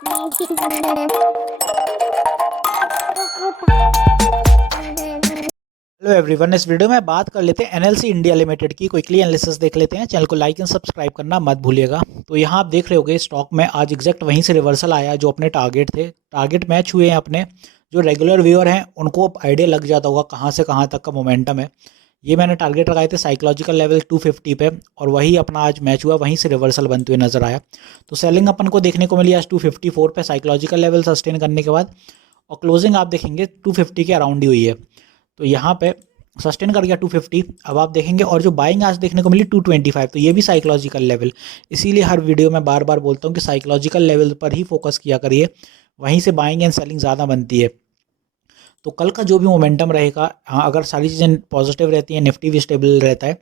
Hello everyone, इस video में बात कर लेते हैं एनएलसी इंडिया लिमिटेड की। क्विकली एनालिसिस देख लेते हैं। चैनल को लाइक एंड सब्सक्राइब करना मत भूलिएगा। तो यहाँ आप देख रहे होगे स्टॉक में आज एग्जैक्ट वहीं से रिवर्सल आया जो अपने टारगेट थे, टारगेट मैच हुए हैं अपने। जो रेगुलर व्यूअर हैं उनको आइडिया लग जाता होगा कहाँ से कहाँ तक का मोमेंटम है। ये मैंने टारगेट लगाए थे साइकोलॉजिकल लेवल 250 पे, और वही अपना आज मैच हुआ, वहीं से रिवर्सल बनते हुए नजर आया। तो सेलिंग अपन को देखने को मिली आज 254 पे साइकोलॉजिकल लेवल सस्टेन करने के बाद, और क्लोजिंग आप देखेंगे 250 के अराउंड ही हुई है। तो यहाँ पे सस्टेन कर गया 250। अब आप देखेंगे, और जो बाइंग आज देखने को मिली 225, तो ये भी साइकोलॉजिकल लेवल। इसीलिए हर वीडियो में बार बार बोलता हूँ कि साइकोलॉजिकल लेवल पर ही फोकस किया करिए, वहीं से बाइंग एंड सेलिंग ज़्यादा बनती है। तो कल का जो भी मोमेंटम रहेगा, हाँ, अगर सारी चीज़ें पॉजिटिव रहती हैं, निफ्टी भी स्टेबल रहता है,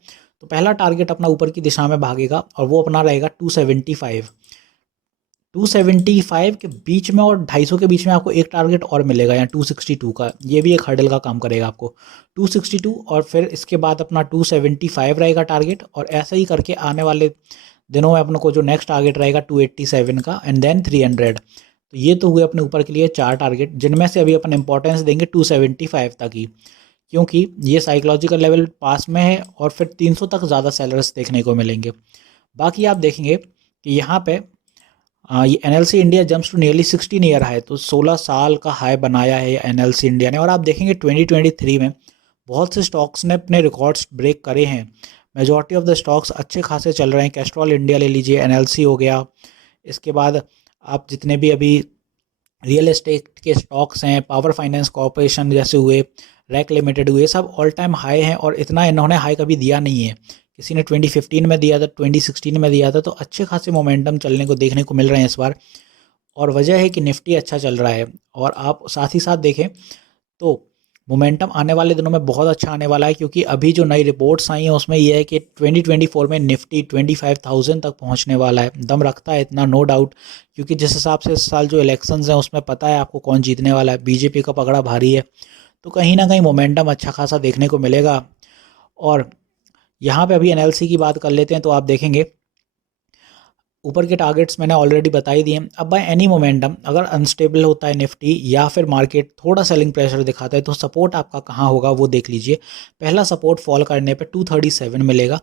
तो पहला टारगेट अपना ऊपर की दिशा में भागेगा, और वो अपना रहेगा 275। 275 के बीच में और 250 के बीच में आपको एक टारगेट और मिलेगा, या 262 का। ये भी एक हर्डल का काम करेगा आपको, 262, और फिर इसके बाद अपना 275 रहेगा टारगेट। और ऐसे ही करके आने वाले दिनों में अपने को जो नेक्स्ट टारगेट रहेगा 287 का, एंड देन 300। तो ये तो हुए अपने ऊपर के लिए 4 टारगेट, जिनमें से अभी अपन इंपॉर्टेंस देंगे 275 तक ही, क्योंकि ये साइकोलॉजिकल लेवल पास में है, और फिर 300 तक ज़्यादा सेलर्स देखने को मिलेंगे। बाकी आप देखेंगे कि यहाँ पे ये NLC India jumps to nearly 16 year high, तो 16 साल का हाई बनाया है एनएलसी इंडिया ने। और आप देखेंगे 2023 में बहुत से स्टॉक्स ने अपने रिकॉर्ड्स ब्रेक करे हैं। मेजॉरिटी ऑफ द स्टॉक्स अच्छे खासे चल रहे हैं। कैस्ट्रॉल इंडिया ले लीजिए, एनएलसी हो गया। इसके बाद आप जितने भी अभी रियल एस्टेट के स्टॉक्स हैं, पावर फाइनेंस कॉरपोरेशन जैसे हुए, रैक लिमिटेड हुए, सब ऑल टाइम हाई हैं। और इतना इन्होंने हाई कभी दिया नहीं है। किसी ने 2015 में दिया था, 2016 में दिया था। तो अच्छे खासे मोमेंटम चलने को देखने को मिल रहे हैं इस बार, और वजह है कि निफ्टी अच्छा चल रहा है। और आप साथ ही साथ देखें तो मोमेंटम आने वाले दिनों में बहुत अच्छा आने वाला है, क्योंकि अभी जो नई रिपोर्ट्स आई हैं उसमें यह है कि 2024 में निफ्टी 25,000 तक पहुंचने वाला है। दम रखता है इतना, नो डाउट, क्योंकि जिस हिसाब से इस साल जो इलेक्शंस हैं उसमें पता है आपको कौन जीतने वाला है। बीजेपी का पकड़ा भारी है, तो कहीं ना कहीं मोमेंटम अच्छा खासा देखने को मिलेगा। और यहाँ पे अभी एनएलसी की बात कर लेते हैं, तो आप देखेंगे ऊपर के टारगेट्स मैंने ऑलरेडी बता ही दिए। अब बाय एनी मोमेंटम अगर अनस्टेबल होता है निफ्टी, या फिर मार्केट थोड़ा सेलिंग प्रेशर दिखाता है, तो सपोर्ट आपका कहाँ होगा वो देख लीजिए। पहला सपोर्ट फॉल करने पे 237 मिलेगा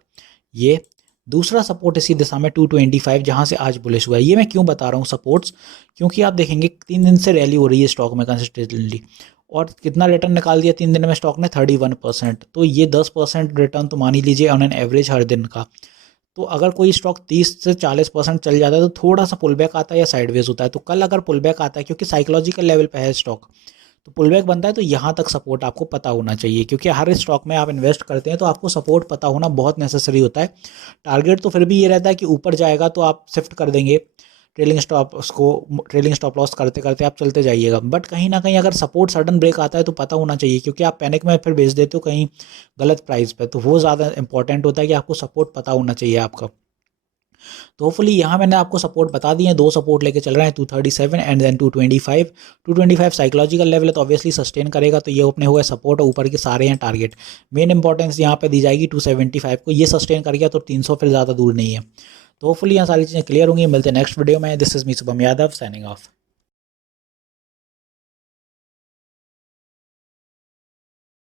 ये। दूसरा सपोर्ट इसी दिशा में 225, जहाँ से आज बुलिश हुआ है। ये मैं क्यों बता रहा हूँ सपोर्ट्स, क्योंकि आप देखेंगे 3 दिन से रैली हो रही है स्टॉक में कंसिस्टेंटली, और कितना रिटर्न निकाल दिया 3 दिन में स्टॉक ने, 31%। तो ये 10% रिटर्न तो मान ही लीजिए ऑन एन एवरेज हर दिन का। तो अगर कोई स्टॉक 30 से 40% चल जाता है तो थोड़ा सा पुल बैक आता है या साइडवेज होता है। तो कल अगर पुल बैक आता है, क्योंकि साइकोलॉजिकल लेवल पे है स्टॉक, तो पुल बैक बनता है, तो यहाँ तक सपोर्ट आपको पता होना चाहिए। क्योंकि हर स्टॉक में आप इन्वेस्ट करते हैं तो आपको सपोर्ट पता होना बहुत नेसेसरी होता है। टारगेट तो फिर भी ये रहता है कि ऊपर जाएगा तो आप शिफ्ट कर देंगे ट्रेलिंग स्टॉप, उसको ट्रेलिंग स्टॉप लॉस करते करते आप चलते जाइएगा। बट कहीं ना कहीं अगर सपोर्ट सडन ब्रेक आता है तो पता होना चाहिए, क्योंकि आप पैनिक में फिर बेच देते हो कहीं गलत प्राइस पे, तो वो ज़्यादा इंपॉर्टेंट होता है कि आपको सपोर्ट पता होना चाहिए आपका। तो होपफुली यहाँ मैंने आपको सपोर्ट बता दिए हैं। 2 सपोर्ट लेके चल रहे हैं, 237 एंड देन 225। 225 साइकोलॉजिकल लेवल है, तो ऑब्वियसली सस्टेन करेगा। तो ये अपने हुए सपोर्ट, और ऊपर के सारे हैं टारगेट। मेन इंपॉर्टेंस यहाँ पे दी जाएगी 275 को। ये सस्टेन कर गया तो 300 फिर ज़्यादा दूर नहीं है। तो होपफुली यहाँ सारी चीज़ें क्लियर होंगी। मिलते हैं नेक्स्ट वीडियो में। This is me Shubham Yadav, signing off.